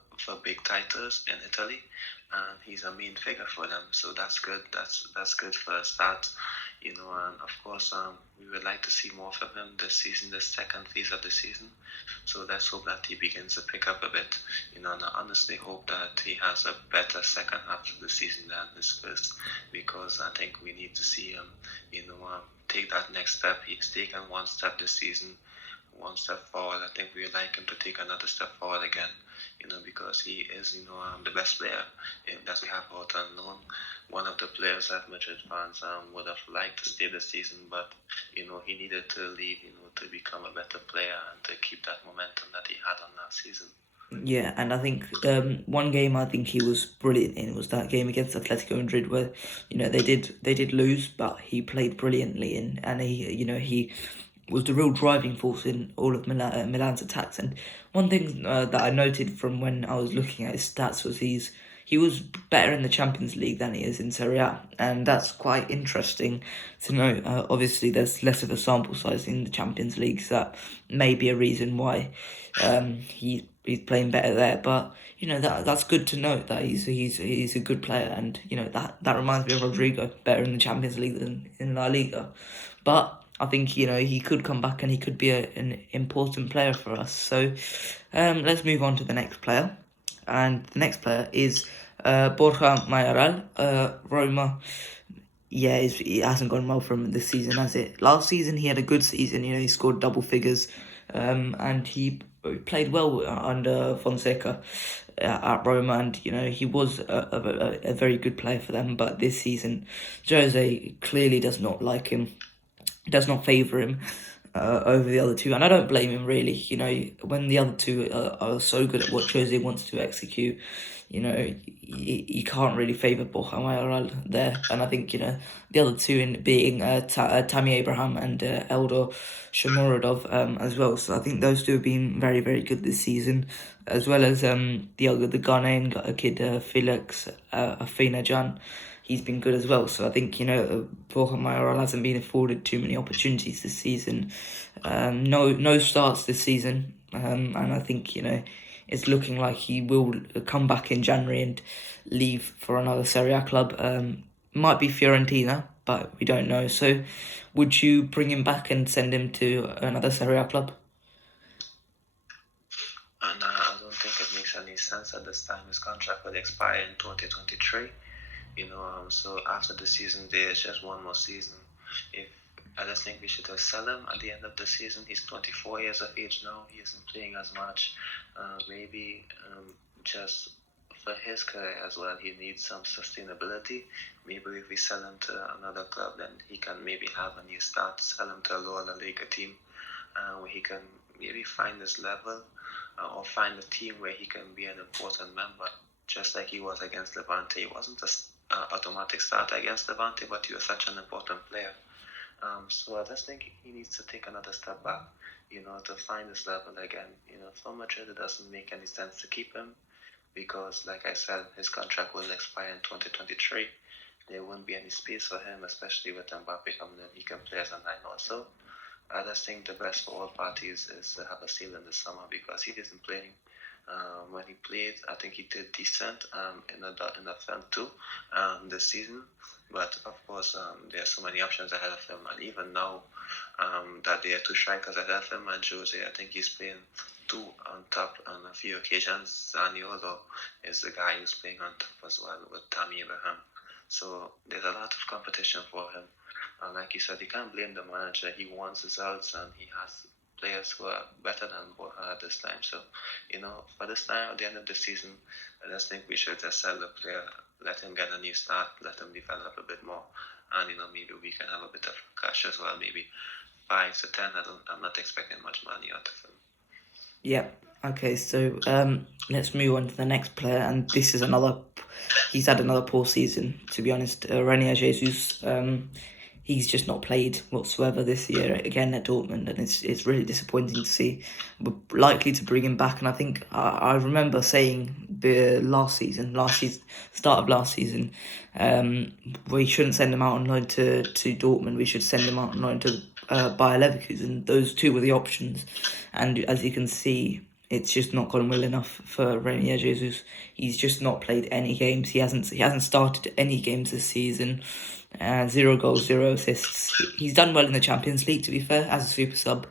big titles in Italy, and he's a main figure for them. So that's good. That's good for a start. And of course, we would like to see more from him this season, the second phase of the season. So let's hope that he begins to pick up a bit, and I honestly hope that he has a better second half of the season than his first, because I think we need to see him, take that next step. He's taken one step this season, one step forward. I think we would like him to take another step forward again, because he is, the best player that we have out on loan. One of the players that Madrid fans would have liked to stay this season, but he needed to leave, to become a better player and to keep that momentum that he had on last season. Yeah, and I think one game I think he was brilliant in was that game against Atletico Madrid, where they did lose, but he played brilliantly in, and he was the real driving force in all of Milan's attacks. And one thing that I noted from when I was looking at his stats was he was better in the Champions League than he is in Serie A, and that's quite interesting to know. Obviously, there's less of a sample size in the Champions League, so that may be a reason why he's playing better there. But that's good to know that he's a good player, and that reminds me of Rodrigo, better in the Champions League than in La Liga. But I think he could come back and he could be an important player for us. So let's move on to the next player, and the next player is Borja Mayoral, Roma. Yeah, it hasn't gone well for him this season, has it? Last season he had a good season. He scored double figures, and he played well under Fonseca at Roma, and he was a very good player for them. But this season, Jose clearly does not like him, does not favour him over the other two, and I don't blame him really. When the other two are so good at what Jose wants to execute, you can't really favour Borja Mayoral there. And I think the other two in being Tammy Abraham and Eldor Shomurodov as well. So I think those two have been very, very good this season, as well as the Ghanaian kid Felix Afena-Jan. He's been good as well. So I think, Borja Mayoral hasn't been afforded too many opportunities this season. No starts this season. And I think, it's looking like he will come back in January and leave for another Serie A club. Might be Fiorentina, but we don't know. So would you bring him back and send him to another Serie A club? And I don't think it makes any sense at this time. His contract will expire in 2023. So after the season, there's just one more season. I just think we should have sell him at the end of the season. He's 24 years of age now. He isn't playing as much. Maybe just for his career as well, he needs some sustainability. Maybe if we sell him to another club, then he can maybe have a new start. Sell him to a lower La Liga team, where he can maybe find his level, or find a team where he can be an important member, just like he was against Levante. He wasn't an automatic starter against Levante, but he was such an important player. So I just think he needs to take another step back, to find his level again. For Madrid, it doesn't make any sense to keep him because, like I said, his contract will expire in 2023. There won't be any space for him, especially with Mbappe coming in. He can play as a 9 also. I just think the best for all parties is to have a sale in the summer because he isn't playing. When he played, I think he did decent in the front too this season. But of course, there are so many options ahead of him, and even now that there are two strikers ahead of him, and Jose, I think he's playing two on top on a few occasions. Zaniolo is the guy who's playing on top as well with Tammy Abraham. So there's a lot of competition for him. And like you said, you can't blame the manager. He wants results, and he has players who are better than Borja at this time. So, for this time, at the end of the season, I just think we should just sell the player, let him get a new start, let him develop a bit more, and maybe we can have a bit of cash as well, maybe 5 to 10. I'm not expecting much money out of him. Yeah. Okay. So let's move on to the next player, and this is another. He's had another poor season, to be honest. Renier Jesus. He's just not played whatsoever this year again at Dortmund, and it's really disappointing to see. We're likely to bring him back, and I think I remember saying the start of last season, we shouldn't send him out on loan to Dortmund. We should send him out on loan to Bayer Leverkusen. Those two were the options, and as you can see, it's just not gone well enough for Renier Jesus. He's just not played any games. He hasn't started any games this season. 0 goals, 0 assists. He's done well in the Champions League, to be fair, as a super sub.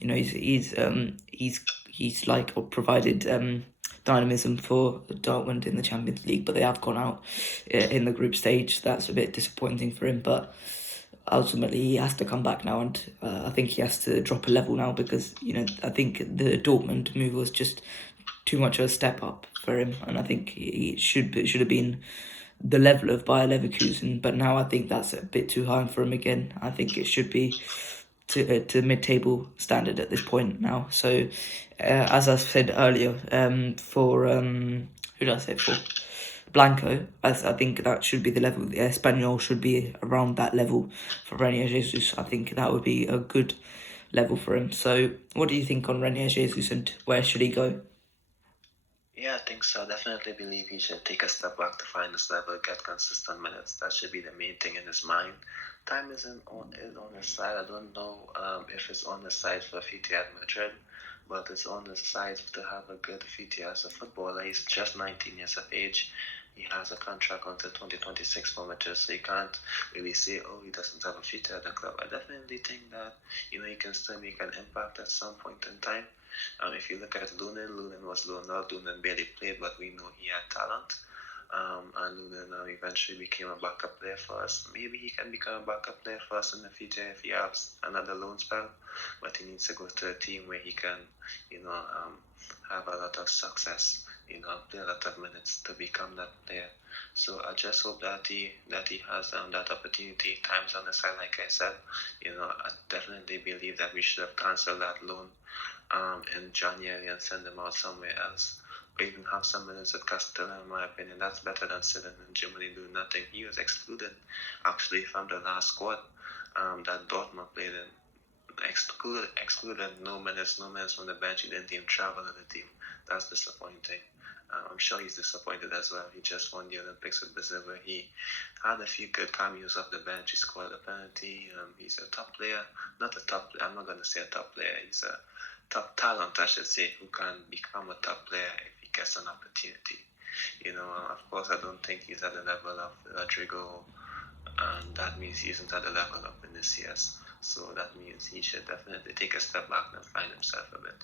You know, he's like provided dynamism for Dortmund in the Champions League, but they have gone out in the group stage. That's a bit disappointing for him, but ultimately he has to come back now, and I think he has to drop a level now because, you know, I think the Dortmund move was just too much of a step up for him, and I think it should have been the level of Bayer Leverkusen, but now I think that's a bit too high for him again. I think it should be to mid-table standard at this point now. So, as I said earlier, for who did I say it for? Blanco, I think that should be the level. The Espanyol should be around that level for Renier Jesus. I think that would be a good level for him. So, what do you think on Renier Jesus and where should he go? Yeah, I think so. Definitely believe he should take a step back to find his level, get consistent minutes. That should be the main thing in his mind. Time is on his side. I don't know if it's on his side for future at Madrid, but it's on his side to have a good future as a footballer. He's just 19 years of age. He has a contract until 2026 for Madrid, so you can't really say, oh, he doesn't have a future at the club. I definitely think that, you know, he can still make an impact at some point in time. If you look at Lunin was loaned out. Lunin barely played, but we know he had talent. And Lunin eventually became a backup player for us. Maybe he can become a backup player for us in the future if he has another loan spell. But he needs to go to a team where he can, you know, have a lot of success, you know, play a lot of minutes to become that player. So I just hope that he has that opportunity. Time's on the side, like I said. You know, I definitely believe that we should have cancelled that loan in January and send him out somewhere else. Or even have some minutes at Castilla, in my opinion. That's better than sitting in Germany doing nothing. He was excluded, actually, from the last squad that Dortmund played in. Excluded, no minutes from the bench. He didn't even travel to the team. That's disappointing. I'm sure he's disappointed as well. He just won the Olympics with Brazil, where he had a few good cameos off the bench. He scored a penalty. He's a top player. Not a top player. I'm not going to say a top player. He's a top talent, I should say, who can become a top player if he gets an opportunity. You know, of course, I don't think he's at the level of Rodrigo, and that means he isn't at the level of Vinicius. So that means he should definitely take a step back and find himself a bit.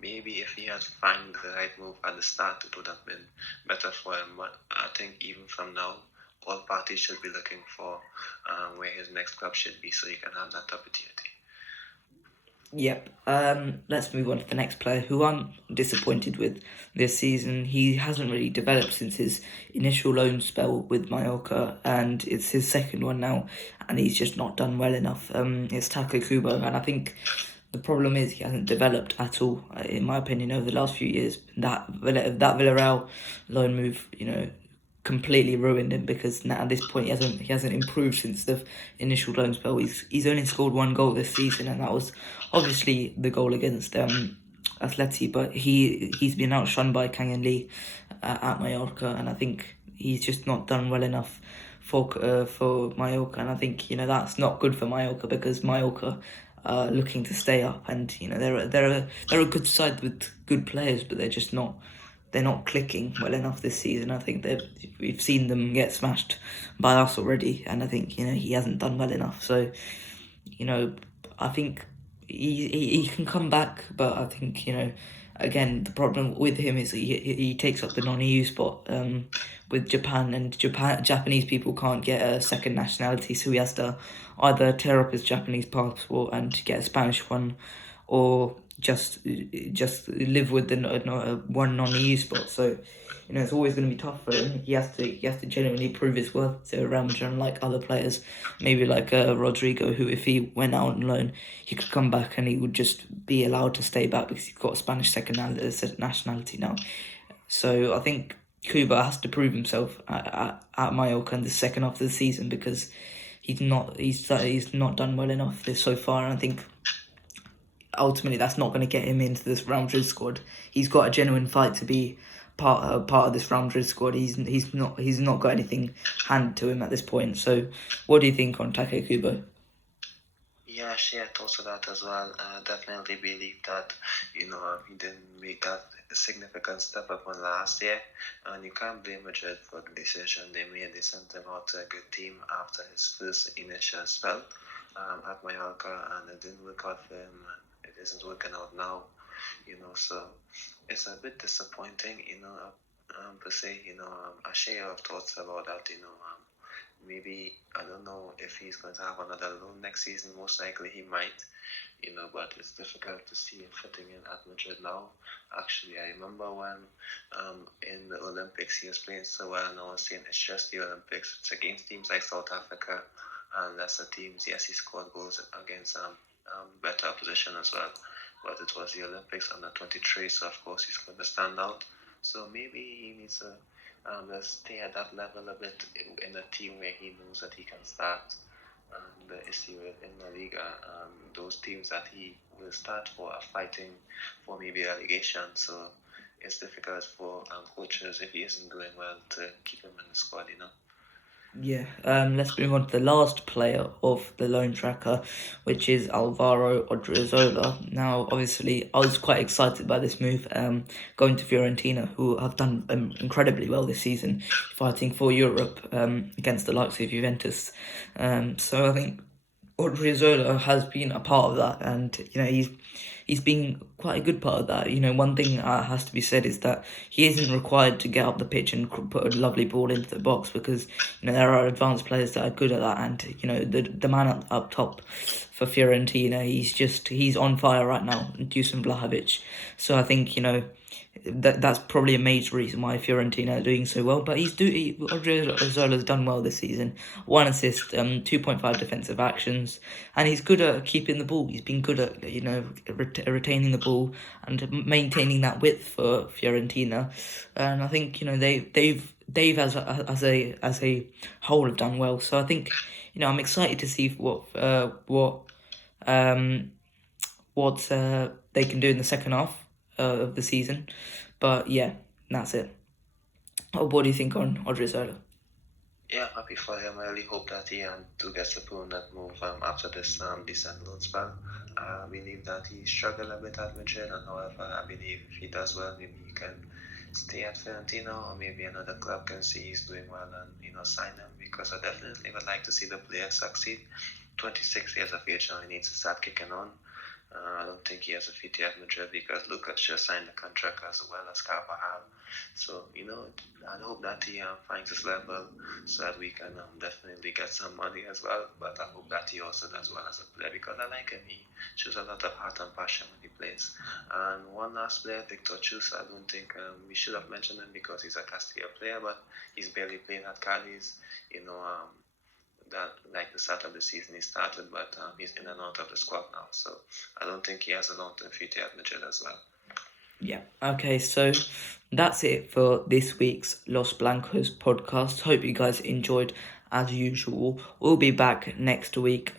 Maybe if he had found the right move at the start, it would have been better for him. But I think even from now, all parties should be looking for where his next club should be so he can have that opportunity. Yep. Let's move on to the next player who I'm disappointed with this season. He hasn't really developed since his initial loan spell with Mallorca, and it's his second one now, and he's just not done well enough. It's Taco Kubo, and I think the problem is he hasn't developed at all, in my opinion, over the last few years. That Villarreal loan move, you know, completely ruined him because now at this point he hasn't improved since the initial loan spell. He's only scored 1 goal this season, and that was obviously the goal against Atleti. But he's been outshone by Kang and Lee at Mallorca, and I think he's just not done well enough for Mallorca. And I think, you know, that's not good for Mallorca because Mallorca are looking to stay up, and you know they're a good side with good players, but they're not clicking well enough this season. I think we've seen them get smashed by us already, and I think, you know, he hasn't done well enough. So, you know, I think he can come back, but I think, you know, again, the problem with him is he takes up the non-EU spot with Japan, and Japanese people can't get a second nationality, so he has to either tear up his Japanese passport and get a Spanish one, or just live with the one non-EU spot. So, you know, it's always going to be tough for him. He has to genuinely prove his worth to Real Madrid, unlike other players, maybe like Rodrigo, who if he went out on loan, he could come back and he would just be allowed to stay back because he's got a Spanish second nationality now. So I think Kuba has to prove himself at Mallorca in the second half of the season because he's not done well enough so far, and I think ultimately that's not going to get him into this Real Madrid squad. He's got a genuine fight to be part of this Real Madrid squad. He's not got anything handed to him at this point. So what do you think on Take Kubo? Yeah, I share thoughts of that as well. I definitely believe that, you know, he didn't make that significant step up on last year, and you can't blame Madrid for the decision they made. They sent him out to a good team after his first initial spell at Mallorca, and it didn't work out for him. It isn't working out now, so it's a bit disappointing, per se. I share your thoughts about that. Maybe I don't know if he's going to have another loan next season. Most likely he might, but it's difficult to see him fitting in at Madrid now. Actually, I remember when in the Olympics he was playing so well, and I was saying it's just the Olympics. It's against teams like South Africa and lesser teams. Yes, he scored goals against better opposition as well, but it was the Olympics under 23, so of course he's going to stand out. So maybe he needs to let's stay at that level a bit in a team where he knows that he can start. And the issue in La Liga, those teams that he will start for are fighting for maybe relegation. So it's difficult for coaches if he isn't doing well to keep him in the squad. Yeah, let's move on to the last player of the loan tracker, which is Alvaro Odriozola. Now, obviously, I was quite excited by this move, going to Fiorentina, who have done incredibly well this season, fighting for Europe against the likes of Juventus. So I think Odriozola has been a part of that, and he's been quite a good part of that. One thing that has to be said is that he isn't required to get up the pitch and put a lovely ball into the box, because there are advanced players that are good at that, and the man up top for Fiorentina, he's on fire right now, Dusan Vlahovic. So I think that's probably a major reason why Fiorentina are doing so well. But Odriozola's done well this season. 1 assist, 2.5 defensive actions, and he's good at keeping the ball. He's been good at retaining the ball and maintaining that width for Fiorentina. And I think they've as a whole have done well. So I think I'm excited to see what they can do in the second half of the season. But yeah, that's it. What do you think on Odriozola? Yeah, I'm happy for him. I really hope that he do gets a permanent move after this decent loan spell. I believe that he struggled a bit at Madrid, and however, I believe if he does well, maybe he can stay at Fiorentina, or maybe another club can see he's doing well and sign him, because I definitely would like to see the player succeed. 26 years of age now, he needs to start kicking on. I don't think he has a fit at Madrid, because Lucas just signed the contract as well as Carvajal. So, I hope that he finds his level so that we can definitely get some money as well. But I hope that he also does well as a player, because I like him. He shows a lot of heart and passion when he plays. And one last player, Victor Chus, I don't think we should have mentioned him because he's a Castilla player, but he's barely playing at Cadiz. That like the start of the season he started, but he's in and out of the squad now, so I don't think he has a long-term future at Madrid as well. Yeah, okay, so that's it for this week's Los Blancos podcast. Hope you guys enjoyed as usual. We'll be back next week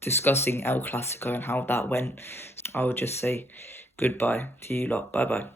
discussing El Clasico and how that went. I will just say goodbye to you lot. Bye bye.